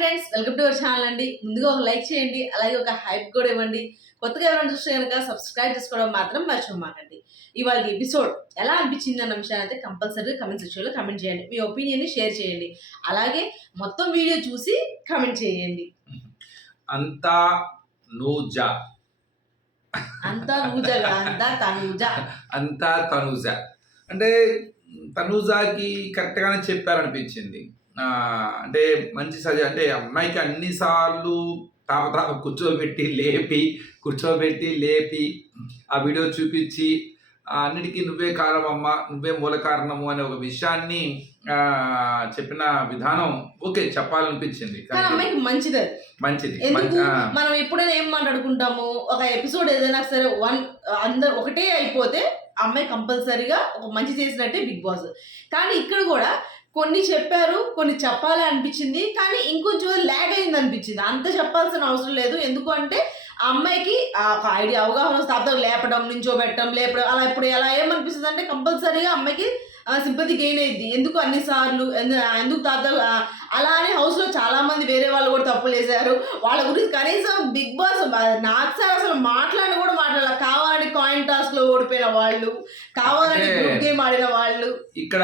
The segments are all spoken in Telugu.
Friends welcome to our channel అండి. ముందుగా ఒక లైక్ చేయండి అలాగే ఒక హైప్ కూడా ఇవ్వండి. కొత్తగా ఎవరైనా చూస్తే కనుక సబ్స్క్రైబ్ చేసుకోవడం మాత్రం మర్చిపోమాకండి. ఇవాళ ఎపిసోడ్ ఎలా అనిపించింది అన్న విషయాన్ని అయితే కంపల్సరీ కమెంట్ సెక్షన్లో కమెంట్ చేయండి. మీ ఒపీనియన్ని షేర్ చేయండి. అలాగే మొత్తం వీడియో చూసి కమెంట్ చేయండి. అంతా నూజా. అంతా నూజగా అంతా తనూజా. అంతా తనూజ. అంటే తనూజాకి కరెక్ట్గానే చెప్పారనిపించింది. అంటే మంచి సజ అంటే అమ్మాయికి అన్నిసార్లు తాప తాప కూర్చోబెట్టి లేపి కూర్చోబెట్టి లేపి ఆ వీడియో చూపించి అన్నిటికీ నువ్వే కారణమమ్మ నువ్వే మూల కారణము అనే ఒక విషయాన్ని చెప్పిన విధానం ఓకే చెప్పాలనిపించింది. మంచిది. మంచిది. మనం ఎప్పుడైనా ఏం మాట్లాడుకుంటాము? ఒక ఎపిసోడ్ ఏదైనా సరే వన్ అందరు ఒకటే అయిపోతే అమ్మాయి కంపల్సరీగా ఒక మంచి చేసినట్టే బిగ్ బాస్. కానీ ఇక్కడ కూడా కొన్ని చెప్పారు కొన్ని చెప్పాలి అనిపించింది కానీ ఇంకొంచెం ల్యాగ్ అయింది అనిపించింది. అంత చెప్పాల్సిన అవసరం లేదు. ఎందుకు అంటే ఆ అమ్మాయికి ఒక ఐడియా అవగాహన స్థాపన లేపడం నించోబెట్టడం లేపడం అలా ఇప్పుడు ఎలా ఏమనిపిస్తుంది అంటే కంపల్సరీగా అమ్మాయికి సింపతి గెయిన్ అయింది ఎందుకు అన్నిసార్లు ఎందు- ఎందుకు తాత అలా అని హౌస్లో చాలామంది వేరే వాళ్ళు కూడా తప్పులు వేశారు వాళ్ళ గురించి కనీసం బిగ్ బాస్ నాకు సార్ అసలు మాట్లాడి కూడా మాట్లాడాలి. కావాలి కాయిన్ టాస్లో ఓడిపోయిన వాళ్ళు కావాలని అంటే- గ్రూప్ గేమ్ ఆడిన వాళ్ళు. ఇక్కడ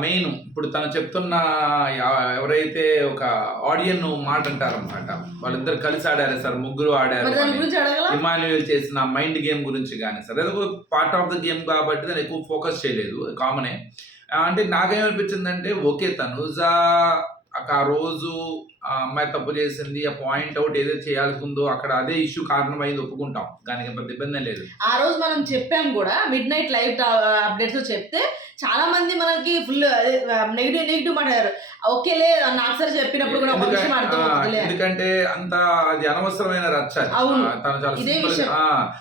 మెయిన్ ఇప్పుడు తను చెప్తున్న ఎవ- ఎవరైతే ఒక ఆడియన్ మాట అంటారు అనమాట వాళ్ళిద్దరు కలిసి ఆడారు సార్ ముగ్గురు ఆడారు ఇమాన్యుయల్ చేసిన మైండ్ గేమ్ గురించి కానీ సార్ అదొక పార్ట్ ఆఫ్ ద గేమ్ కాబట్టి దాన్ని ఎక్కువ ఫోకస్ చేయలేదు కామనే అంటే నాకేమనిపించిందంటే ఓకే తనుజా ఆ రోజు ఆ అమ్మాయి తప్పు చేసింది ఆ పాయింట్ అవుట్ ఏదైతే చేయాల్సి ఉందో అక్కడ అదే ఇష్యూ కారణమైంది ఒప్పుకుంటాం. దానికి పెద్ద ఇబ్బంది లేదు. ఆ రోజు మనం చెప్పాం కూడా మిడ్ నైట్ లైవ్ అప్డేట్స్ చెప్తే చాలా మంది మనకి ఫుల్ నెగిటివ్ నెగిటివ్ మాట్లాడారు. ఓకేలే నాకు సార్ చెప్పినప్పుడు కూడా ఒక ఎందుకంటే- విషయం అర్థం ఆ, అవుతుందిలే ఎందుకంటే అంత అది అనవసరమైన రచ్చ తను చాలా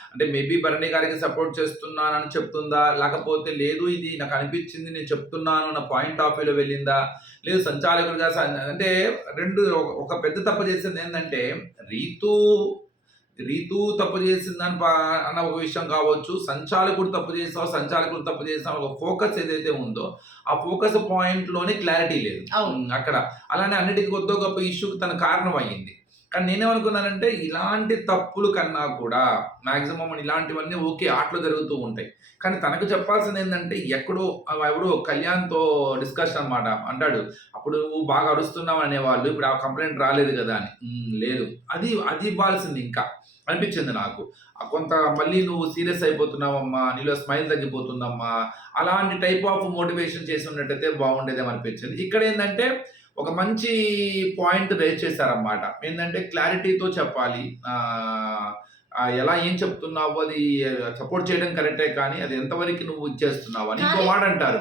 అంటే మేబీ భరణి గారికి సపోర్ట్ చేస్తున్నానని చెప్తుందా? లేకపోతే లేదు ఇది నాకు అనిపించింది నేను చెప్తున్నాను నా పాయింట్ ఆఫ్ వ్యూలో వెళ్ళిందా? లేదు సంచాలకుడిగా అంటే రెండు ఒక- ఒక పెద్ద తప్పు చేసింది ఏంటంటే రీతు రీతు తప్పు చేసిందని అన్న ఒక విషయం కావచ్చు సంచాలకుడు తప్పు చేసావు సంచాలకుడు తప్పు చేసావు ఒక ఫోకస్ ఏదైతే ఉందో ఆ ఫోకస్ పాయింట్లోనే క్లారిటీ లేదు. అక్కడ. అలానే అన్నిటికీ కొద్దో గొప్ప ఇష్యూకి తన కారణం అయ్యింది. కానీ నేనేమనుకున్నానంటే ఇలాంటి తప్పులు కన్నా కూడా మ్యాక్సిమం ఇలాంటివన్నీ ఓకే ఆటలు జరుగుతూ ఉంటాయి. కానీ తనకు చెప్పాల్సింది ఏంటంటే ఎక్కడో ఎవడో కళ్యాణ్తో డిస్కషన్ అన్నమాట. అంటాడు అప్పుడు నువ్వు బాగా అరుస్తున్నావు అనేవాళ్ళు ఇప్పుడు ఆ కంప్లైంట్ రాలేదు కదా అని. లేదు. అది అది ఇవ్వాల్సింది ఇంకా. అనిపించింది నాకు. కొంత మళ్ళీ నువ్వు సీరియస్ అయిపోతున్నావమ్మా నీలో స్మైల్ తగ్గిపోతుందమ్మా అలాంటి టైప్ ఆఫ్ మోటివేషన్ చేసి ఉన్నట్టయితే బాగుండేదేమో అనిపించింది ఇక్కడ ఏంటంటే ఒక మంచి పాయింట్ రేజ్ చేశారన్నమాట. ఏంటంటే క్లారిటీతో చెప్పాలి. ఎలా ఏం చెప్తున్నావు అది సపోర్ట్ చేయడం కరెక్టే కానీ అది ఎంతవరకు నువ్వు ఇచ్చేస్తున్నావు అని ఇంకో మాట అంటారు.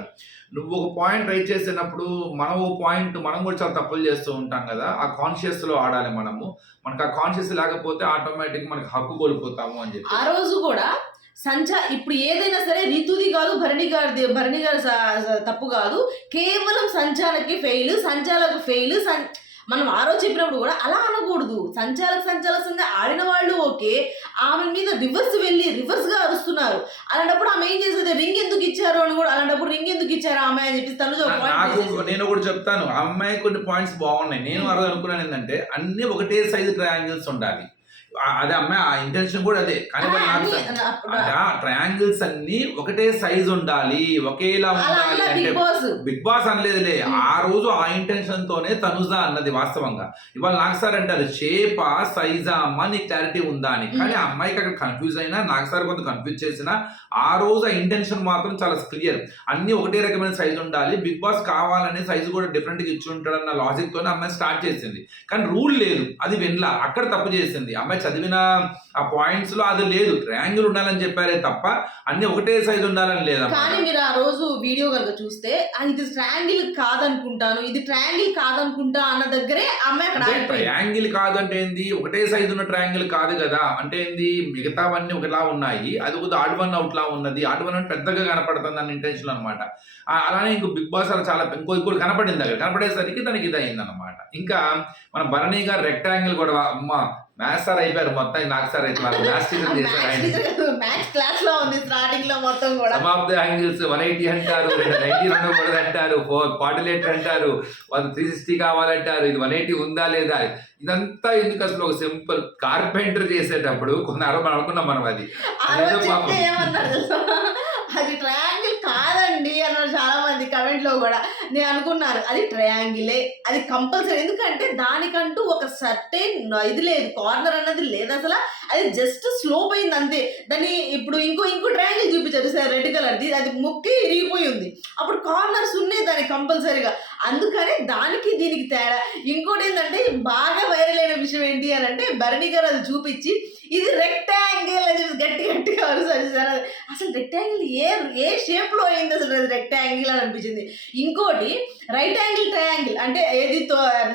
నువ్వు ఒక పాయింట్ రైట్ చేసినప్పుడు మనం ఒక పాయింట్ మనం కూడా చాలా తప్పులు చేస్తూ ఉంటాం కదా. ఆ కాన్షియస్లో ఆడాలి మనము. మనకు ఆ కాన్షియస్ లేకపోతే ఆటోమేటిక్ మనకి హక్కు కోల్పోతాము అని చెప్పి. ఆ రోజు కూడా సంచా ఇప్పుడు ఏదైనా సరే రితుది కాదు భరణి గారిది భరణి గారి తప్పు కాదు. కేవలం సంచాలకి ఫెయిల్ సంచాలకు ఫెయిల్ సం మనం ఆ రోజు చెప్పినప్పుడు కూడా అలా అనకూడదు. సంచాలక సంచాలకంగా ఆడిన వాళ్ళు ఓకే ఆమె మీద రివర్స్ వెళ్ళి రివర్స్గా అరుస్తున్నారు. అలాంటప్పుడు ఆమె ఏం చేసేది? రింగ్ ఎందుకు ఇచ్చారు అని కూడా అలాంటప్పుడు రింగ్ ఎందుకు ఇచ్చారు ఆమె అని చెప్పి తను. నేను కూడా చెప్తాను అమ్మాయి కొన్ని పాయింట్స్ బాగున్నాయి. నేను అర్థం అనుకున్నాను ఏంటంటే అన్ని ఒకటే సైజు ట్రయాంగిల్స్ ఉండాలి. అదే అమ్మాయి ఆ ఇంటెన్షన్ కూడా అదే. కానీ ట్రయాంగిల్స్ అన్ని ఒకటే సైజ్ ఉండాలి ఒకేలా ఉండాలి అంటే బిగ్ బాస్ అనలేదులే. ఆ రోజు ఆ ఇంటెన్షన్ తోనే తనుజా అన్నది వాస్తవంగా. ఇవాళ నాకు సార్ అంటారు షేపా సైజా అమ్మ నీ క్లారిటీ ఉందా అని. కానీ అమ్మాయికి అక్కడ కన్ఫ్యూజ్ అయినా నాకు సార్ కొంత కన్ఫ్యూజ్ చేసినా ఆ రోజు ఆ ఇంటెన్షన్ మాత్రం చాలా క్లియర్ అన్ని ఒకటే రకమైన సైజు ఉండాలి. బిగ్ బాస్ కావాలనే సైజు కూడా డిఫరెంట్గా ఇచ్చి ఉంటాడన్న లాజిక్ తోనే అమ్మాయి స్టార్ట్ చేసింది. కానీ రూల్ లేదు. అది వినలా. అక్కడ తప్పు చేసింది. అమ్మాయి చదివిన ఆ పాయింట్స్లో అది లేదు. ట్రయాంగిల్ ఉండాలని చెప్పారే తప్ప అన్ని ఒకటే సైజు ఉండాలని లేదమ్మా. కానీ మీరు ఆ రోజు వీడియో కనుక చూస్తే "ఆ, ఇది ట్రయాంగిల్ కాదనుకుంటాను ఇది ట్రయాంగిల్ కాదనుకుంటా అన్న దగ్గరే అమ్మాయి అక్కడ. ట్రయాంగిల్ కాదు అంటే ఏంది? ఒకటే సైజు ఉన్న ట్రయాంగిల్ కాదు కదా. అంటే ఏంది? మిగతావన్నీ ఒకలా ఉన్నాయి. అది ఒక ఆడ్ వన్ అవుట్ లా ఉన్నది. ఆడ్ వన్ పెద్దగా కనపడుతుంది అన్న ఇంటెన్షన్ అనమాట అలానే ఇంకో బిగ్ బాస్ అలా చాలా ఇంకో ఇంకోటి కనపడింది అక్కడ. కనపడేసరికి దానికి ఇది అయింది అనమాట ఇంకా మన భరణి గారు రెక్టాంగిల్ కూడా అమ్మ మ్యాథ్స్ సార్ అయిపోయారు. మొత్తం నాకు సార్ అయితే వాళ్ళు మ్యాథ్స్ టీచర్ చేశారు. ఆయన మ్యాథ్స్ క్లాస్లో ఉంది స్టార్టింగ్లో మొత్తం కూడా. Sum of the angles one eighty అంటారు నైన్టీ ఉండకూడదు అంటారు ఫోర్ క్వాడ్రిలేటర్ అంటారు వాళ్ళు త్రీ సిక్స్టీ కావాలంటారు ఇది వన్ ఎయిటీ ఉందా లేదా? ఇదంతా ఎందుకు అసలు ఒక సింపుల్ కార్పెంటర్ చేసేటప్పుడు కొన్ని అరవై మనం అనుకున్నాం మనం అది. అది ట్రయాంగిల్ కాదండి అన్నారు చాలా మంది కమెంట్లో కూడా. నేను అనుకున్నాను అది ట్రయాంగిలే అది కంపల్సరీ ఎందుకంటే దానికంటూ ఒక సర్టెన్ ఇది లేదు కార్నర్ అన్నది లేదు అసలు. అది జస్ట్ స్లోప్ అయింది అంతే. దాన్ని ఇప్పుడు ఇంకో ఇంకో ట్రయాంగిల్ చూపించారు సార్ రెడ్ కలర్ అది ముక్కి ఇరిగిపోయి ఉంది. అప్పుడు కార్నర్స్ ఉన్నాయి దానికి కంపల్సరీగా అందుకనే దానికి దీనికి తేడా. ఇంకోటి ఏంటంటే బాగా వైరల్ అయిన విషయం ఏంటి అని అంటే భరణి గారు అది చూపించి ఇది రెక్టాంగిల్ అని చెప్పి గట్టి గట్టిగా అరుసారు సార్ అసలు రెక్టాంగిల్ ఏ ఏ షేప్లో అయింది అసలు అది రెక్టాంగిల్ అని అనిపించింది. ఇంకోటి రైట్ యాంగిల్ ట్రయాంగిల్ అంటే ఏది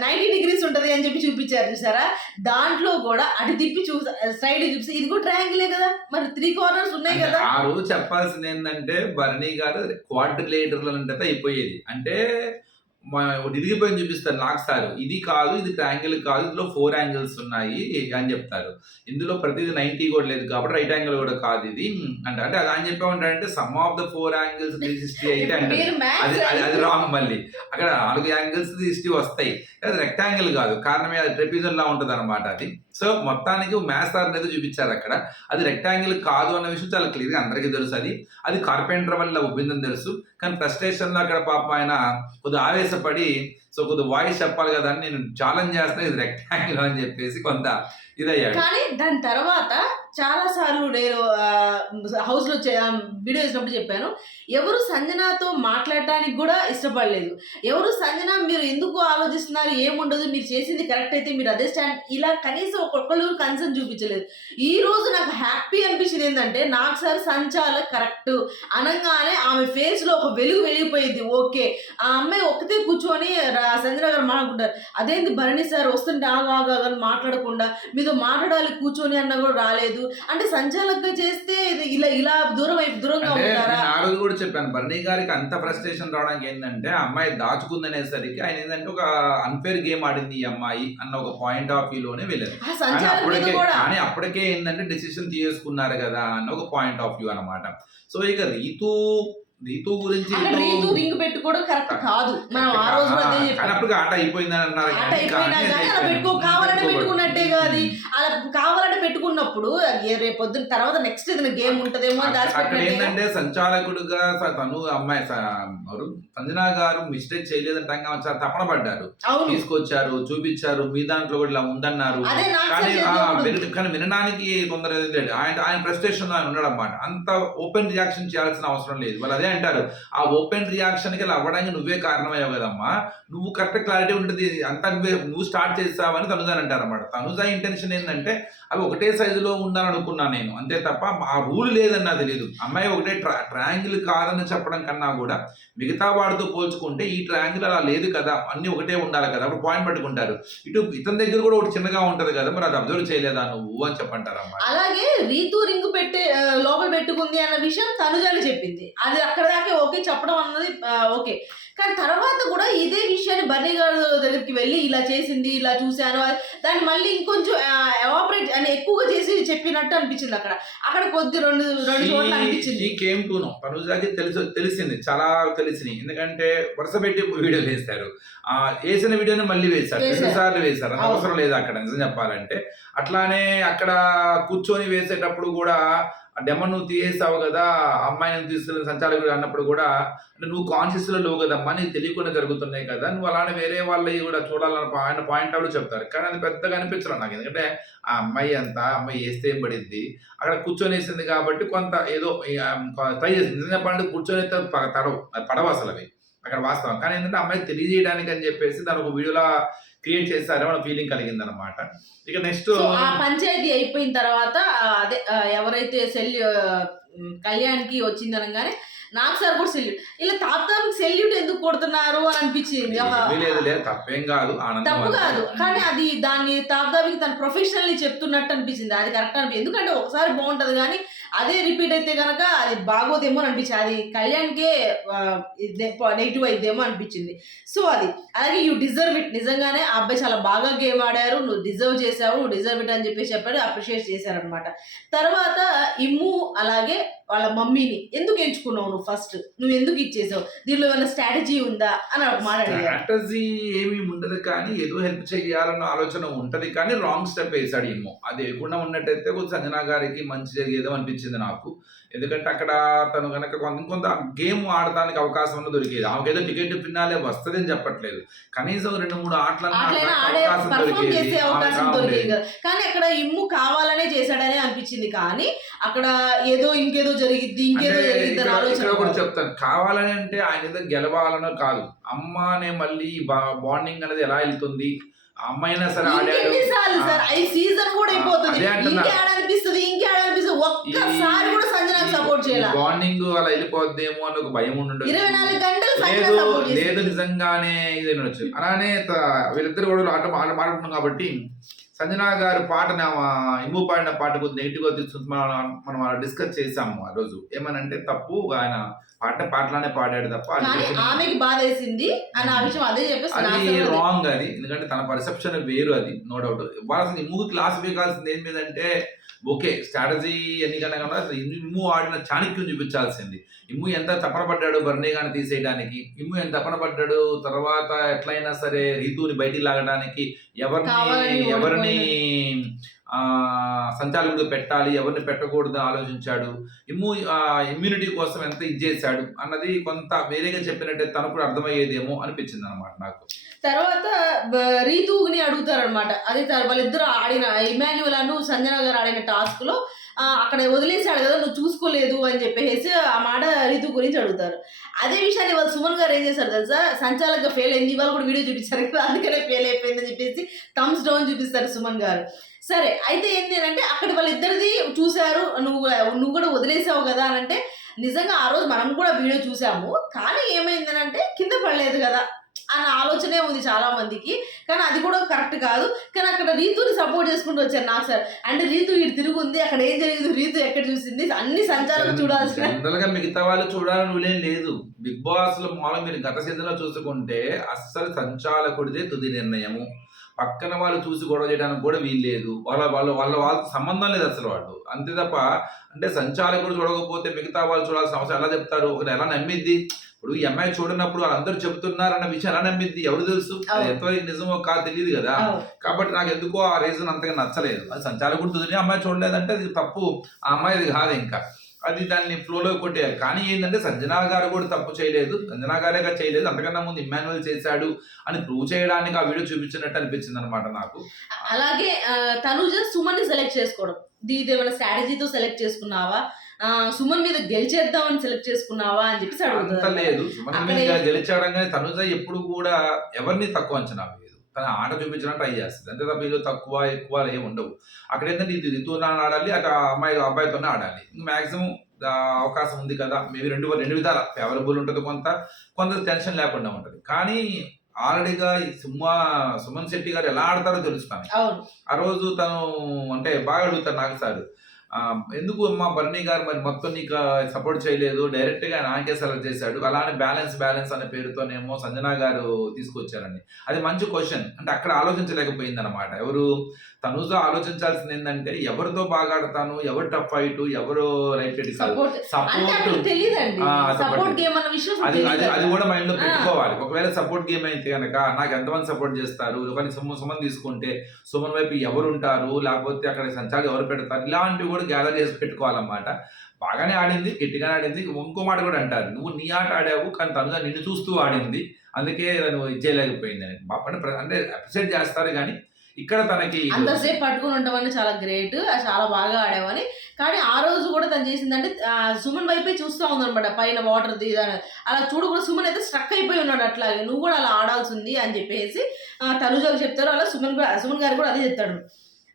నైంటీ డిగ్రీస్ ఉంటుంది అని చెప్పి చూపించారు చూసారా? దాంట్లో కూడా అటు తిప్పి చూ సైడ్ చూసి ఇది కూడా ట్రయాంగిలే కదా? మరి త్రీ కార్నర్స్ ఉన్నాయి కదా? ఆ రోజు చెప్పాల్సింది ఏంటంటే భరణి గారు క్వాడ్రిలేటర్లు అంటే అయిపోయేది. అంటే ఇరిగిపోయింది చూపిస్తారు నాకు సార్. ఇది కాదు ఇది ట్రయాంగిల్ కాదు ఇందులో ఫోర్ యాంగిల్స్ ఉన్నాయి అని చెప్తారు. ఇందులో ప్రతిదీ నైన్టీ కూడా లేదు కాబట్టి రైట్ యాంగిల్ కూడా కాదు ఇది. అంటే అంటే అది ఆయన చెప్పామంటారంటే sum of the four angles three sixty అయితే అది అది- రాంగ్ మళ్ళీ. అక్కడ నాలుగు యాంగిల్స్ హిస్టరీ వస్తాయి. అది రెక్టాంగిల్ కాదు. కారణమే అది ట్రెపిజన్ లా ఉంటుంది అనమాట అది. సో మొత్తానికి మ్యాథ్స్ అనేది చూపించారు అక్కడ. అది రెక్టాంగిల్ కాదు అన్న విషయం చాలా క్లియర్గా అందరికీ తెలుసు అది. అది కార్పెంటర్ వల్ల ఉబ్బిందని తెలుసు. కానీ ఫ్రస్ట్రేషన్లో అక్కడ పాపం ఆయన కొద్దిగా ఆవేశపడి సో కొద్ది వాయిస్ చెప్పాలి కదా అని నేను ఛాలెంజ్ చేస్తాను ఇది రెక్టాంగిల్ అని చెప్పేసి కొంత ఇదయ్యాడు. కానీ దాని తర్వాత చాలా సార్లు నేను హౌస్లో చే- వీడియో చేసినప్పుడు చెప్పాను ఎవరు సంజనాతో మాట్లాడటానికి కూడా ఇష్టపడలేదు. ఎవరు సంజన మీరు ఎందుకు ఆలోచిస్తున్నారు ఏముండదు మీరు చేసింది కరెక్ట్ అయితే మీరు అదే స్టాండ్ ఇలా కనీసం ఒక్కొక్కరు కన్సర్న్ చూపించలేదు. ఈ రోజు నాకు హ్యాపీ అనిపించింది ఏంటంటే నాకు సార్ సంచాల కరెక్ట్ అనగానే ఆమె ఫేస్లో ఒక వెలుగు వెలిగిపోయింది ఓకే ఆ అమ్మాయి ఒక్కతే కూర్చొని సంజన గారు మాట్లాడుకుంటారు అదేంది భరణి సార్ వస్తుంటే ఆగా ఆగా అని మాట్లాడకుండా మీతో మాట్లాడాలి కూర్చొని అన్న కూడా రాలేదు. అంటే సంచాలకంగా చేస్తే ఇలా ఇలా దూరం అయి దూరంగా ఉంటారా ఆ రోజు కూడా చెప్పాను బర్నీ గారికి అంత ఫ్రస్ట్రేషన్ రావడానికి ఏంటంటే అమ్మాయి దాచుకుందనేసరికి ఆయన ఏంటంటే ఒక అన్ఫేర్ గేమ్ ఆడింది ఈ అమ్మాయి అన్న ఒక పాయింట్ ఆఫ్ వ్యూ లోనే వెళ్ళారు. సంచాలక అప్పటికే కూడా. కానీ అప్పటికే ఏంటంటే డెసిషన్ తీసుకున్నారు కదా అన్న ఒక పాయింట్ ఆఫ్ వ్యూ అన్నమాట. సో ఇక రీతు రీతు గురించి రీతు- రింగ్ పెట్టుకోవడం కరెక్ట్ కాదు. మనం ఆ రోజు అప్పటికి ఆట అయిపోయిందని అన్నారు. ఆట అయిపోయినా కానీ అలా. పెట్టుకో కావాలని. పెట్టుకున్నట్టే కాదు అలా కావాలని పెట్టుకున్నప్పుడు రేపు పొద్దున తర్వాత నెక్స్ట్ ఏదైనా గేమ్ ఉంటదేమో అక్కడ ఏంటంటే సంచాలకుడుగా తను అమ్మాయి సంజనా గారు మిస్టేక్ చేయలేదంటే చాలా తపన పడ్డారు. తీసుకొచ్చారు చూపించారు మీ దాంట్లో కూడా ఇలా ఉందన్నారు. కానీ వినడానికి తొందర ఆయన ఆయన ఫ్రస్ట్రేషన్ ఆయన ఉన్నాడు అనమాట అంత ఓపెన్ రియాక్షన్ చేయాల్సిన అవసరం లేదు. వాళ్ళు అదే అంటారు. ఆ ఓపెన్ రియాక్షన్కి ఇలా అవ్వడానికి నువ్వే కారణమయ్యావు కదమ్మా. నువ్వు కరెక్ట్ క్లారిటీ ఉంటుంది. అంతా నువ్వే నువ్వు స్టార్ట్ చేస్తావని తనుజ అని అంటారు అనమాట తనుజ ఇంటెన్షన్ ఏంటంటే అవి ఒకటే సైజులో ఉండాలని అనుకున్నాను నేను. అంతే తప్ప ఆ రూల్ లేదని నాకు తెలియదు అమ్మాయి ఒకటే ట్రా ట్రయాంగిల్ కాదని చెప్పడం కన్నా కూడా మిగతా వాడితో పోల్చుకుంటే ఈ ట్రయాంగిల్ అలా లేదు కదా. అన్ని ఒకటే ఉండాలి కదా. అప్పుడు పాయింట్ పట్టుకుంటారు. ఇటు ఇతని దగ్గర కూడా ఒకటి చిన్నగా ఉంటది కదా. మరి అది అబ్జర్వ్ చేయలేదా నువ్వు అని చెప్పంటారమ్మా అలాగే రీతు రింగ్ పెట్టే లోపల పెట్టుకుంది అన్న విషయం తనుజాని చెప్పింది. అది అక్కడ దాకే ఓకే చెప్పడం అన్నది ఓకే. కానీ తర్వాత కూడా ఇదే విషయాన్ని బర్నీ గారు దగ్గరికి వెళ్ళి ఇలా చేసింది ఇలా చూశాను దాన్ని మళ్ళీ ఇంకొంచెం ఎవాపరేట్ అని ఎక్కువగా చేసి చెప్పినట్టు అనిపించింది అక్కడ. అక్కడ కొద్ది రెండు రెండు చోట్ల అనిపించింది. కేమ్ టు నో తనుజాకి తెలుసు తెలిసింది చాలా తెలిసినాయి. ఎందుకంటే వరుస పెట్టి వీడియోలు వేశారు. ఆ వేసిన వీడియోని మళ్ళీ వేశారు. వేశారు. రెండు సార్లు వేశారు. అవసరం లేదు అక్కడ నిజం చెప్పాలంటే. అట్లానే అక్కడ కూర్చొని వేసేటప్పుడు కూడా ఆ డెమో నువ్వు తీసేసావు కదా అమ్మాయిని తీసుకుని సంచాలకుడు అన్నప్పుడు కూడా అంటే నువ్వు కాన్షియస్లో లో లేవు కదమ్మా నీకు తెలియకుండా జరుగుతున్నాయి కదా నువ్వు అలానే వేరే వాళ్ళవి కూడా చూడాలని ఆయన పాయింట్ అవుట్ చెప్తారు. కానీ అది పెద్దగా అనిపించడం నాకు. ఎందుకంటే ఆ అమ్మాయి అంతా అమ్మాయి వేస్తే ఏం పడింది? అక్కడ కూర్చొని వేసింది కాబట్టి కొంత ఏదో ట్రై చేసింది. నిజంగా కూర్చొని ప- తడవు. పడవు అసలు అవి. అక్కడ వాస్తవం. కానీ ఏంటంటే అమ్మాయి తెలియజేయడానికి అని చెప్పేసి దాని ఒక వీడియోలా క్రియేట్ చేస్తారేమో అనే ఫీలింగ్ కలిగింది అనమాట ఇక నెక్స్ట్ పంచాయతీ అయిపోయిన తర్వాత అదే ఎవరైతే సెల్ కళ్యాణ్కి వచ్చింది అనగానే నాకు సార్ కూడా సెల్యూట్ ఇలా తాప్తానికి సెల్యూట్ ఎందుకు కొడుతున్నారు అని అనిపించింది. తప్పేం కాదు తప్పు. కాదు. కానీ అది దాన్ని తాప్తాబికి తన ప్రొఫెషనల్లీ చెప్తున్నట్టు అనిపించింది. అది కరెక్ట్ అనిపించింది ఎందుకంటే ఒకసారి బాగుంటది కానీ అదే రిపీట్ అయితే కనుక అది బాగోదేమో అని అనిపించింది. అది కళ్యాణ్కే నెగిటివ్ అయిద్దేమో అనిపించింది. సో అది అలాగే యూ డిజర్వ్ ఇట్ నిజంగానే ఆ అబ్బాయి చాలా బాగా గేమ్ ఆడారు. నువ్వు డిజర్వ్ చేసావు నువ్వు డిజర్వ్ ఇట్ అని చెప్పేసి చెప్పాడు. అప్రిషియేట్ చేశారనమాట తర్వాత ఇమ్ము అలాగే వాళ్ళ మమ్మీని ఎందుకు ఎంచుకున్నావు నువ్వు ఫస్ట్ నువ్వు ఎందుకు ఇచ్చేసావు? దీనిలో ఏమైనా స్ట్రాటజీ ఉందా? అని ఒక మాట అడిగారు. స్ట్రాటజీ ఏమీ ఉండదు కానీ ఏదో హెల్ప్ చేయాలన్న ఆలోచన ఉంటది కానీ రాంగ్ స్టెప్ వేసాడు ఏమో. అది వేయకుండా ఉన్నట్టయితే కొంచెం సంజనా గారికి మంచి జరిగేదో అనిపించింది నాకు. ఎందుకంటే అక్కడ తను కనుక కొంత కొంత గేమ్ ఆడటానికి అవకాశం దొరికేది. ఆమెకేదో టికెట్ పిన్నాలే వస్తుంది అని చెప్పట్లేదు. కనీసం రెండు మూడు ఆడే అవకాశం దొరికేది. కానీ అక్కడ ఇమ్ము కావాలనే చేశాడనే అనిపించింది కానీ అక్కడ ఏదో ఇంకేదో జరిగిద్ది ఇంకేదో ఆలోచన కూడా. చెప్తాను. కావాలని అంటే ఆయన ఏదో గెలవాలనో కాదు. అమ్మ అనే మళ్ళీ బాండింగ్ అనేది ఎలా వెళ్తుంది? అమ్మాయినా సరే ఆడాడు. సార్? ఐ సీజన్ కూడా అయిపోతుంది. ఇంకే ఇంకే ఆడనిపిస్తుంది ఒక్కసారి కూడా సంజనాకి సపోర్ట్ చేయాల? బాండింగ్ అలా వెళ్ళిపోద్దేమో అని ఒక భయం ఉండి ఇరవై నాలుగు గంటలు సంజన లేదు నిజంగానే ఇది అనొచ్చు అలానే వీళ్ళిద్దరు కూడా ఆట ఆట మాట్లాడుతున్నాం కాబట్టి సంజనా గారి పాట ఇమ్ము పాడిన పాట కొద్ది నెగిటివ్గా తీసుకుని మనం మనం డిస్కస్ చేసాము ఆ రోజు. ఏమనంటే తప్పు ఆయన పాట పాటలానే పాడాడు తప్ప అది కానీ కొంచెం- ఆమెకి బాధ వేసింది అని ఆ విషయం అదే చెప్పేసి నా అది అసలు రాంగ్ అది. ఎందుకంటే తన పర్సెప్షన్ వేరు అది నో డౌట్ వాళ్ళకి ఇమ్ము క్లాస్ వేయాల్సింది ఏం మీదంటే ఓకే స్ట్రాటజీ ఎన్నికన్నా కూడా అసలు ఇమ్ము ఆడిన చాణక్యం చూపించాల్సింది. ఇమ్ము ఎంత తపన పడ్డాడు బర్నీ గాని తీసేయడానికి ఇమ్ము ఎంత తపన పడ్డాడు తర్వాత ఎట్లయినా సరే రీతుని బయటికి లాగడానికి ఎవరిని ఎవరిని సంచాలకుడు పెట్టాలి ఎవరిని పెట్టకూడదు ఆలోచించాడు. ఇమ్ము ఇమ్యూనిటీ కోసం ఎంత ఇచ్చేసాడు అన్నది కొంత వేరేగా చెప్పినట్టే తనకు కూడా అర్థమయ్యేదేమో అనిపించింది అనమాట నాకు. తర్వాత రీతూని రీతుని అడుగుతారనమాట అది వాళ్ళిద్దరు ఆడిన ఇమాన్యువల్ అను సంజన గారు ఆడిన టాస్క్లో అక్కడ వదిలేసాడు కదా నువ్వు చూసుకోలేదు అని చెప్పేసి ఆ మాట రీతు గురించి అడుగుతారు. అదే విషయాన్ని వాళ్ళు సుమన్ గారు ఏం చేశారు తెలుసా? సంచాలకంగా ఫెయిల్ అయింది ఇవాళ కూడా వీడియో చూపించారు కదా అందుకనే ఫెయిల్ అయిపోయిందని చెప్పేసి థమ్స్ డౌన్ చూపిస్తారు సుమన్ గారు. సరే అయితే ఏంటి అంటే అక్కడ వాళ్ళిద్దరిది చూశారు నువ్వు నువ్వు కూడా వదిలేసావు కదా అని అంటే నిజంగా ఆ రోజు మనం కూడా వీడియో చూసాము కానీ ఏమైందనంటే కింద పడలేదు కదా. అన్న ఆలోచనే ఉంది చాలా మందికి కానీ అది కూడా కరెక్ట్ కాదు. కానీ అక్కడ రీతుని సపోర్ట్ చేసుకుంటూ వచ్చారు నాకు సార్. అంటే రీతు ఇటు తిరిగి ఉంది అక్కడ ఏం జరిగింది రీతు ఎక్కడ చూసింది అన్ని సంచారం చూడాల్సిన మిగతా వాళ్ళు చూడాలని రూలేం లేదు. బిగ్ బాస్లో మామూలుగా మీరు గత సీజన్లో చూసుకుంటే అస్సలు సంచాలకుడిదే తుది నిర్ణయము. పక్కన వాళ్ళు చూసి గొడవ చేయడానికి కూడా వీలు లేదు. వాళ్ళ వాళ్ళ వాళ్ళ వాళ్ళతో సంబంధం లేదు అసలు వాళ్ళు. అంతే తప్ప అంటే సంచాలకుడు చూడకపోతే మిగతా వాళ్ళు చూడాల్సిన అవసరం ఎలా చెప్తారు? ఒకటి ఎలా నమ్మిద్ది? ఇప్పుడు ఈ అమ్మాయి చూడనప్పుడు వాళ్ళందరూ చెబుతున్నారన్న విషయం ఎలా నమ్మిద్ది ఎవరు తెలుసు. ఎంతవరకు నిజమో కాదు తెలియదు కదా. కాబట్టి నాకు ఎందుకో ఆ రీజన్ అంతగా నచ్చలేదు. అది సంచాలకుడు తుదిని అమ్మాయి చూడలేదంటే అది తప్పు. ఆ అమ్మాయిది కాదు ఇంకా. అది దాన్ని ఫ్లోలో కొట్టేయాలి. కానీ ఏంటంటే సంజనా గారు కూడా తప్పు చేయలేదు. సంజనా గారేగా చేయలేదు. అంతకన్నా ముందు ఇమ్మాన్యువల్ చేశాడు అని ప్రూవ్ చేయడానికి ఆ వీడియో చూపించినట్టు అనిపించింది అనమాట నాకు. అలాగే తనుజ సుమన్ సెలెక్ట్ చేసుకోవడం. ఇది ఏమైనా స్ట్రాటజీతో సెలెక్ట్ చేసుకున్నావా? సుమన్ మీద గెలిచేద్దామని సెలెక్ట్ చేసుకున్నావా అని చెప్పేసి అంత అడుగుతారు. లేదు. సుమన్ మీద గెలిచాడం కానీ తనుజ ఎప్పుడు కూడా ఎవరిని తక్కువ అంచనా వేయదు. తన ఆట చూపించడానికి ట్రై చేస్తుంది. అంతే తప్ప ఏదో తక్కువ ఎక్కువ ఏమి ఉండవు. అక్కడ ఏంటంటే ఇది రితువున ఆడాలి అటు అమ్మాయి అబ్బాయితోనే ఆడాలి. మాక్సిమం అవకాశం ఉంది కదా. మేబీ రెండు రెండు విధాల. ఫేవరబుల్ ఉంటుంది కొంత కొంత టెన్షన్ లేకుండా ఉంటుంది. కానీ ఆల్రెడీగా ఈ సుమా సుమన్ శెట్టి గారు ఎలా ఆడతారో తెలుస్తాను ఆ రోజు తను అంటే బాగా అడుగుతారు నాకు సార్ ఎందుకు అమ్మా బర్నీ గారు మరి మొత్తం నీకు సపోర్ట్ చేయలేదు? డైరెక్ట్గా నాకే సెలెక్ట్ చేశాడు. అలానే బ్యాలెన్స్ బ్యాలెన్స్ అనే పేరుతోనేమో సంజనా గారు తీసుకొచ్చారండి. అది మంచి క్వశ్చన్ అంటే అక్కడ ఆలోచించలేకపోయింది అనమాట ఎవరు తనుజ ఆలోచించాల్సింది ఏంటంటే ఎవరితో బాగా ఆడతాను ఎవరు టఫ్ ఫైట్ ఎవరు రైట్ సపోర్ట్ అది అది. కూడా మైండ్లో. పెట్టుకోవాలి. ఒకవేళ సపోర్ట్ గేమ్ అయితే కనుక నాకు ఎంతమంది సపోర్ట్ చేస్తారు? ఒకవేళ సుమన్ సుమన్ తీసుకుంటే సుమన్ వైపు ఎవరు ఉంటారు? లేకపోతే అక్కడ సంచాలు ఎవరు పెడతారు? ఇలాంటివి కూడా గ్యాదర్ చేసి పెట్టుకోవాలన్నమాట. బాగానే ఆడింది గట్టిగానే ఆడింది. ఇంకో మాట కూడా అంటారు నువ్వు నీ ఆట ఆడావు కానీ తనుగా నిన్ను చూస్తూ ఆడింది. అందుకే నువ్వు ఇచ్చేయలేకపోయింది అని. అంటే ప్ర- అప్రిషియేట్ చేస్తారు కానీ ఇక్కడ తనకి అంతసేపు పట్టుకుని ఉంటామని చాలా గ్రేట్ చాలా బాగా ఆడేవని కానీ ఆ రోజు కూడా తను చేసిందంటే సుమన్ వైపే చూస్తూ ఉందనమాట పైన వాటర్ అలా చూడు కూడా సుమన్ అయితే స్ట్రక్ అయిపోయి ఉన్నాడు అట్లాగే. నువ్వు కూడా అలా ఆడాల్సి ఉంది అని చెప్పేసి తనుజాకు చెప్తారు. అలా సుమన్ కూడా సుమన్ గారు కూడా అదే చెప్తాడు.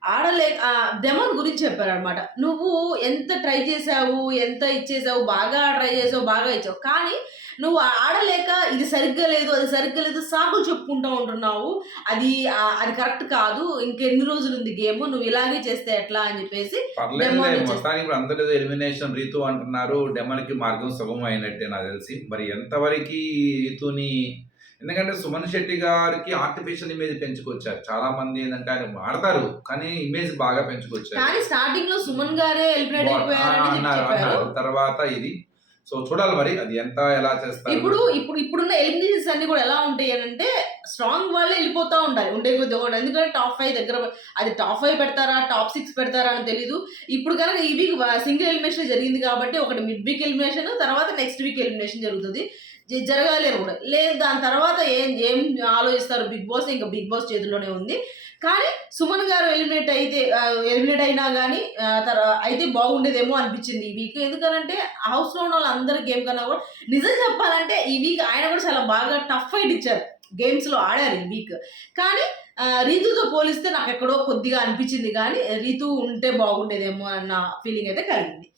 ఆడలే డెమోన్ గురించి చెప్పారనమాట నువ్వు ఎంత ట్రై చేసావు ఎంత ఇచ్చేసావు బాగా ట్రై చేసావు బాగా ఇచ్చావు. కానీ నువ్వు ఆడలేక ఇది సరిగ్గా లేదు అది సరిగ్గా లేదు సాకులు చెప్పుకుంటూ ఉంటున్నావు. అది అది కరెక్ట్ కాదు. ఇంకెన్ని రోజులు ఉంది గేమ్ నువ్వు ఇలాగే చేస్తే ఎట్లా? అని చెప్పేసి. మొత్తానికి అందరూ ఎలిమినేషన్ రీతు అంటున్నారు. డెమన్కి మార్గం సుగమం అయినట్టే నాకు తెలిసి. మరి ఎంతవరకు రీతుని ఎందుకంటే సుమన్ శెట్టి గారికి ఆర్టిఫిషియల్ ఇమేజ్ పెంచుకొచ్చారు. చాలా మంది ఏంటంటే ఆయన ఆడతారు కానీ ఇమేజ్ బాగా పెంచుకొచ్చారు. కానీ స్టార్టింగ్లో సుమన్ గారే అన్నారు తర్వాత ఇది సో చూడాలి మరి అది ఎంత ఎలా చేస్తారు? ఇప్పుడు ఇప్పుడు ఇప్పుడున్న ఎలిమినేషన్స్ అన్ని కూడా ఎలా ఉంటాయి అని అంటే స్ట్రాంగ్ వాళ్ళే వెళ్ళిపోతా ఉండాలి ఉండే కొద్ది ఒకటి. ఎందుకంటే టాప్ ఫైవ్ దగ్గర అది టాప్ ఫైవ్ పెడతారా టాప్ సిక్స్ పెడతారా అని తెలీదు. ఇప్పుడు కనుక ఈ వీక్ సింగిల్ ఎలిమినేషన్ జరిగింది కాబట్టి ఒకటి మిడ్ వీక్ ఎలిమినేషన్ తర్వాత నెక్స్ట్ వీక్ ఎలిమినేషన్ జరుగుతుంది. జరగలేరు కూడా. లేదు దాని తర్వాత ఏం ఏం ఆలోచిస్తారు బిగ్ బాస్? ఇంకా బిగ్ బాస్ చేతిలోనే ఉంది. కానీ సుమన్ గారు ఎలిమినేట్ అయితే ఎలిమినేట్ అయినా కానీ అయితే బాగుండేదేమో అనిపించింది ఈ వీక్. ఎందుకనంటే హౌస్లో ఉన్న వాళ్ళందరి గేమ్ కన్నా కూడా నిజం చెప్పాలంటే ఈ వీక్ ఆయన కూడా చాలా బాగా టఫ్ ఫైట్ ఇచ్చారు. గేమ్స్లో ఆడారు ఈ వీక్. కానీ రీతుతో పోలిస్తే నాకు ఎక్కడో కొద్దిగా అనిపించింది. కానీ రీతు ఉంటే బాగుండేదేమో అన్న ఫీలింగ్ అయితే కలిగింది.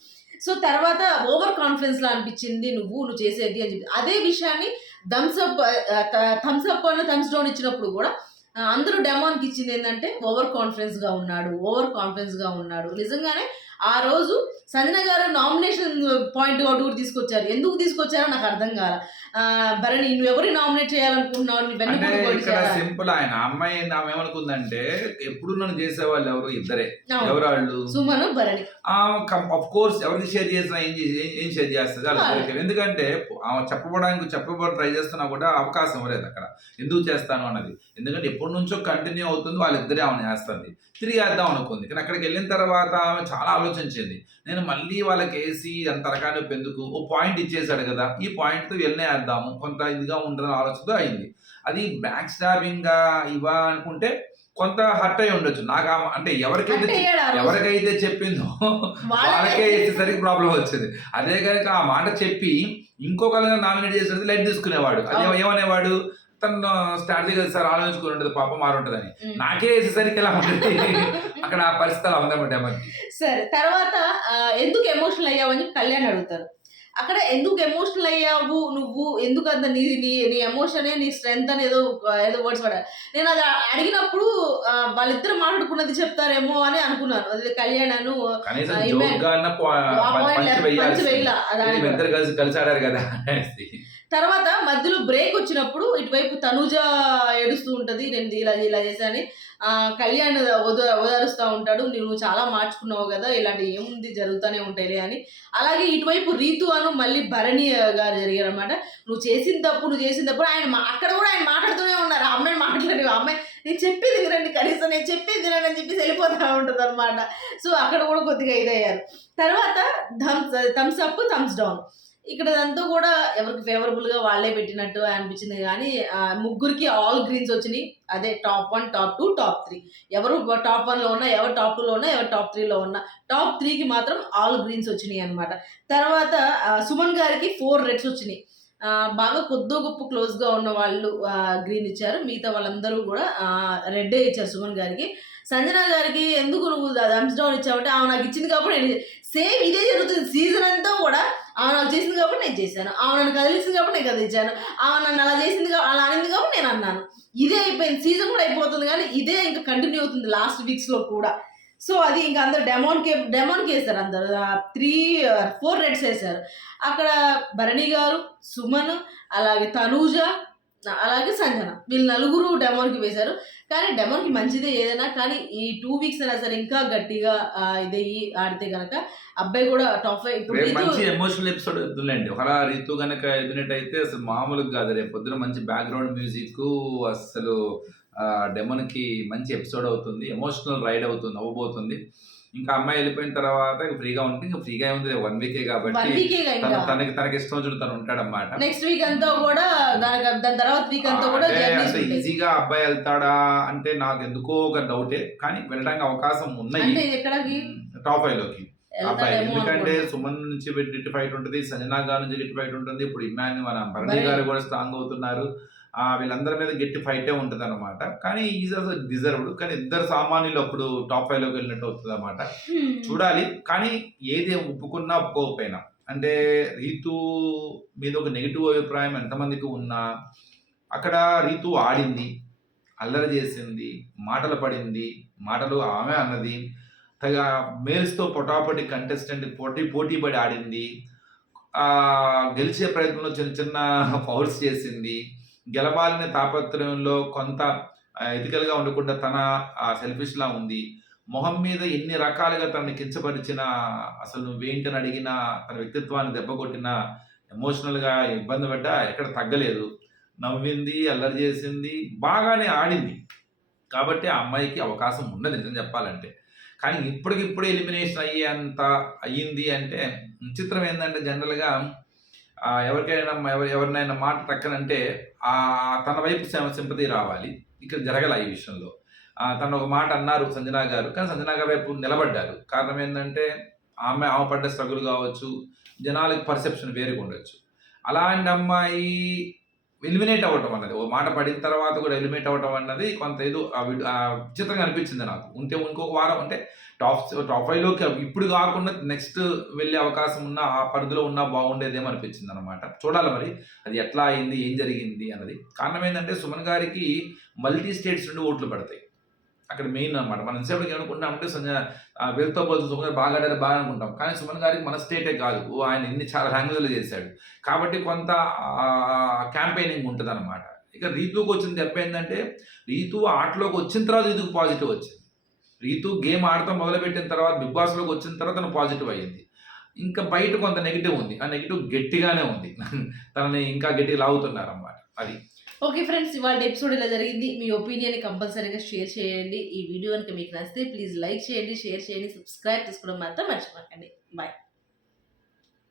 సో తర్వాత ఓవర్ కాన్ఫిడెన్స్ లా అనిపించింది నువ్వు నువ్వు చేసేది అని చెప్పి. అదే విషయాన్ని థమ్స్ అప్ థమ్స్ అప్ అన్న థమ్స్ డౌన్ ఇచ్చినప్పుడు కూడా అందరూ డెమోన్కి ఇచ్చింది ఏంటంటే ఓవర్ కాన్ఫిడెన్స్గా ఉన్నాడు ఓవర్ కాన్ఫిడెన్స్గా ఉన్నాడు. నిజంగానే ఆ రోజు సంజన గారు నామినేషన్ పాయింట్ అవుట్ కూడా తీసుకొచ్చారు. ఎందుకు తీసుకొచ్చారో నాకు అర్థం కాల. భరణి నువ్వు ఎవరిని నామినేట్ చేయాలనుకుంటున్నావు? సింపుల్ ఆయన. అమ్మాయి ఆమె ఏమనుకుందంటే ఎప్పుడు నన్ను చేసేవాళ్ళు ఎవరు? ఇద్దరే. ఎవరు వాళ్ళు సుమను భరణి. ఆఫ్ కోర్స్ ఎవరికి షేర్ చేసినా ఏం ఏం- షేర్ చేస్తుంది? అలా. ఎందుకంటే ఆమె చెప్పబడానికి చెప్పబడి ట్రై చేస్తున్నా కూడా అవకాశం ఇవ్వలేదు అక్కడ. ఎందుకు చేస్తాను అన్నది. ఎందుకంటే ఎప్పటి నుంచో కంటిన్యూ అవుతుంది. వాళ్ళిద్దరే ఆమె చేస్తుంది. తిరిగి వేద్దాం అనుకుంది. కానీ అక్కడికి వెళ్ళిన తర్వాత ఆమె చాలా ఆలోచించింది. నేను మళ్ళీ వాళ్ళకి వేసి అంత రకాన్ని ఎందుకు? ఓ పాయింట్ ఇచ్చేసాడు కదా. ఈ పాయింట్తో వెళ్ళనే వేద్దాము. కొంత ఇదిగా ఉంటుందని ఆలోచనతో అయింది. అది బ్యాక్ స్టాబింగ్గా ఇవా అనుకుంటే కొంత హర్ట్ అయి ఉండొచ్చు. నాకు అంటే ఎవరికైతే. ఎవరికైతే చెప్పిందో వాళ్ళకే- ఇచ్చేసరికి ప్రాబ్లం వచ్చింది. అదే కనుక ఆ మాట చెప్పి ఇంకొకరిని నామినేట్ చేసేది లైట్ తీసుకునేవాడు. అదే. ఏమనేవాడు? తను స్టార్ట్ కదా సార్ ఆలోచించుకుని ఉంటుంది పాప మారుంటుందని. నాకే వేసేసరికి ఎలా ఉంటుంది? అక్కడ ఆ పరిస్థితి అలా ఉందన్నమాట మనకి సరే తర్వాత ఎందుకు ఎమోషనల్ అయ్యావు అని కళ్యాణ్ అడుగుతారు. అక్కడ ఎందుకు ఎమోషనల్ అయ్యావు నువ్వు? ఎందుకు అంత నీ నీ నీ ఎమోషనే నీ స్ట్రెంగ్త్ అని ఏదో ఏదో వర్డ్స్ పడారు నేను అది అడిగినప్పుడు వాళ్ళిద్దరు మాట్లాడుకున్నది చెప్తారేమో అని అనుకున్నాను. అది కళ్యాణ్ అను కనీసం ఆ, జోక్ ఇమే- గా అన్న పో- ఆ ప- point పంచి లే- వేయాల్సింది. పంచి వేయలా దాని వీళ్ళు ఇద్దరు కలిసి కలిసి ఆడారు కదా తర్వాత మధ్యలో బ్రేక్ వచ్చినప్పుడు ఇటువైపు తనుజ ఏడుస్తూ ఉంటుంది. నేను ఇలా ఇలా చేశాను ఆ, కళ్యాణ్ ఓద ఓదారుస్తూ ఉంటాడు. నువ్వు చాలా మార్చుకున్నావు కదా ఇలాంటి ఏముంది జరుగుతూనే ఉంటాయిలే అని. అలాగే ఇటువైపు రీతు అను మళ్ళీ భరణి గారు జరిగారు అనమాట నువ్వు చేసిన తప్పు నువ్వు చేసిన తప్పుడు ఆయన మా- అక్కడ కూడా ఆయన మాట్లాడుతూనే ఉన్నారు. ఆ అమ్మాయిని మాట్లాడి ఆ అమ్మాయి నేను చెప్పేది వినండి కనీసం నేను చెప్పేది వినండి అని చెప్పేసి వెళ్ళిపోతూ ఉంటుంది అనమాట సో అక్కడ కూడా కొద్దిగా ఇదయ్యారు. తర్వాత thumbs thumbs up thumbs down. ఇక్కడ అంతా కూడా ఎవరికి ఫేవరబుల్గా వాళ్ళే పెట్టినట్టు అనిపించింది కానీ ముగ్గురికి ఆల్ గ్రీన్స్ వచ్చినాయి. అదే top one top two top three ఎవరు టాప్ వన్లో ఉన్నా ఎవరు టాప్ టూ లో ఉన్నా ఎవరు టాప్ త్రీలో ఉన్నా. టాప్ త్రీకి మాత్రం ఆల్ గ్రీన్స్ వచ్చినాయి అనమాట తర్వాత సుమన్ గారికి ఫోర్ రెడ్స్ వచ్చినాయి. బాగా కొద్దో గొప్ప క్లోజ్గా ఉన్న వాళ్ళు గ్రీన్ ఇచ్చారు. మిగతా వాళ్ళందరూ కూడా రెడ్డే ఇచ్చారు సుమన్ గారికి. సంజన గారికి ఎందుకు నువ్వు థమ్స్ డౌన్ ఇచ్చావంటే ఆమె నాకు ఇచ్చింది కాబట్టి నేను సేమ్ ఇదే జరుగుతుంది. సీజన్ అంతా కూడా ఆమె నాకు చేసింది కాబట్టి నేను చేశాను. ఆమె నన్ను కదిలిసింది కాబట్టి నేను కదిలించాను. ఆమె నన్ను అలా చేసింది అలా అనింది కాబట్టి నేను అన్నాను. ఇదే అయిపోయింది. సీజన్ కూడా అయిపోతుంది కానీ ఇదే ఇంకా కంటిన్యూ అవుతుంది లాస్ట్ వీక్స్లో కూడా. సో అది ఇంకా అందరు డెమోన్ కే డెమోన్కి వేశారు అందరు. త్రీ ఫోర్ రెడ్స్ వేశారు. అక్కడ భరణి గారు సుమన్ అలాగే తనూజ అలాగే సంజన. వీళ్ళు నలుగురు డెమోన్కి వేశారు. కానీ డెమోన్కి మంచిదే ఏదైనా కానీ ఈ టూ వీక్స్ అయినా సరే ఇంకా గట్టిగా ఇదయ్యి ఆడితే గనక అబ్బాయి కూడా టాప్ మంచి ఎమోషనల్ ఎపిసోడ్ వద్దులేండి. ఒకలా రీతు గనక ఎలిమినేట్ అయితే అసలు మామూలుగా కాదు. రేపు పొద్దున మంచి బ్యాక్గ్రౌండ్ మ్యూజిక్ అసలు డెమన్కి మంచి ఎపిసోడ్ అవుతుంది. ఎమోషనల్ రైడ్ అవుతుంది అవ్వబోతుంది. ఇంకా అమ్మాయి వెళ్ళిపోయిన తర్వాత ఫ్రీగా ఉంటుంది ఇంకా ఫ్రీగా ఉంది వన్ వీకే కాబట్టి తనకి తనకి ఇష్టం వచ్చిన తను ఉంటాడన్నమాట. నెక్స్ట్ వీక్ అంతా కూడా దాని తర్వాత వీక్ అంతా ఈజీగా అబ్బాయి వెళ్తాడా అంటే నాకు ఎందుకో ఒక డౌటే కానీ వెళ్ళడానికి అవకాశం ఉన్నాయి. టాప్ ఫైవ్లోకి. అబ్బాయి ఎందుకంటే. సుమన్ నుంచి గిట్టి ఫైట్ ఉంటుంది సంజనా గారి నుంచి గిట్టి ఫైట్ ఉంటుంది. ఇప్పుడు ఇమ్మాన్ మన భరణి. గారు కూడా స్ట్రాంగ్ అవుతున్నారు. వీళ్ళందరి మీద గట్టి ఫైటే ఉంటుంది అనమాట కానీ ఈజ్ ఆల్సో డిజర్వ్డ్ కానీ ఇద్దరు సామాన్యులు అప్పుడు టాప్ ఫైవ్లోకి వెళ్ళినట్టు అవుతుంది అనమాట చూడాలి కానీ ఏది ఒప్పుకున్నా ఒప్పుకోకపోయినా. అంటే రీతు మీద ఒక నెగిటివ్ అభిప్రాయం ఎంతమందికి ఉన్నా అక్కడ రీతు ఆడింది అల్లరి చేసింది మాటలు పడింది మాటలు ఆమె అన్నది తగ మేల్స్తో పొటాపొటి కంటెస్టెంట్ పోటీ పోటీ పడి ఆడింది ఆ, గెలిచే ప్రయత్నంలో చిన్న చిన్న ఫౌల్స్ చేసింది గెలవాలనే తాపత్రయంలో కొంత ఎథికల్గా ఉండకుండా తన సెల్ఫిష్లా ఉంది. మొహం మీద ఎన్ని రకాలుగా తనని కించపరిచిన అసలు నువ్వేంటని అడిగినా తన వ్యక్తిత్వాన్ని దెబ్బకొట్టినా ఎమోషనల్గా ఇబ్బంది పడ్డా ఎక్కడ తగ్గలేదు. నవ్వింది అల్లరి చేసింది బాగానే ఆడింది. కాబట్టి ఆ అమ్మాయికి అవకాశం ఉన్నది నిజం చెప్పాలంటే. కానీ ఇప్పటికిప్పుడు ఎలిమినేషన్ అయ్యేంత అయ్యింది అంటే చిత్రం ఏంటంటే జనరల్గా ఎవరికైనా ఎవరి ఎవరినైనా మాట తక్కనంటే ఆ తన వైపు సింపతి రావాలి. ఇక్కడ జరగల ఈ విషయంలో. తను ఒక మాట అన్నారు సంజనా గారు కానీ సంజనా గారు వైపు నిలబడ్డారు. కారణం ఏంటంటే ఆమె ఆమె పడ్డ స్ట్రగుల్ కావచ్చు జనాలకి పర్సెప్షన్ వేరుగా ఉండొచ్చు. అలాంటి అమ్మాయి ఎలిమినేట్ అవ్వటం అన్నది. ఓ మాట పడిన తర్వాత కూడా ఎలిమినేట్ అవ్వటం అన్నది కొంత ఏదో విచిత్రంగా అనిపించింది నాకు. ఉంటే ఇంకొక వారం అంటే టాప్ టాప్ ఫైవ్లోకి ఇప్పుడు కాకుండా నెక్స్ట్ వెళ్ళే అవకాశం ఉన్న ఆ పరిధిలో ఉన్నా బాగుండేదేమో అనిపించింది అనమాట చూడాలి మరి అది ఎట్లా అయింది ఏం జరిగింది అన్నది. కారణం ఏంటంటే సుమన్ గారికి మల్టీ స్టేట్స్ నుండి ఓట్లు పడతాయి. అక్కడ మెయిన్ అనమాట మనం సేపటికి ఏమనుకుంటామంటే సంజ ఆ వీళ్ళతో పోతు సుమన్ గారు బాగా ఆడారు బాగా అనుకుంటాం కానీ సుమన్ గారికి మన స్టేటే కాదు. ఓ ఆయన ఎన్ని చాలా లాంగ్వేజ్లు చేశాడు. కాబట్టి కొంత క్యాంపెయినింగ్ ఉంటుంది అనమాట ఇక రీతుకి వచ్చిన దెబ్బ ఏంటంటే రీతు ఆటలోకి వచ్చిన తర్వాత రీతుకు పాజిటివ్ వచ్చింది. రీతు గేమ్ ఆడటం మొదలుపెట్టిన తర్వాత బిగ్ బాస్లోకి వచ్చిన తర్వాత తను పాజిటివ్ అయ్యింది. ఇంకా బయట కొంత నెగిటివ్ ఉంది. ఆ నెగిటివ్ గట్టిగానే ఉంది. తనని ఇంకా గట్టిగా లాగుతున్నారు అది. ఓకే ఫ్రెండ్స్ ఇవాళ ఎపిసోడ్ ఇలా జరిగింది. మీ ఒపీనియన్ కంపల్సరీగా షేర్ చేయండి. ఈ వీడియో కనుక మీకు నచ్చితే ప్లీజ్ లైక్ చేయండి షేర్ చేయండి సబ్స్క్రైబ్ చేసుకోవడం మాత్రం మర్చిపోకండి. బాయ్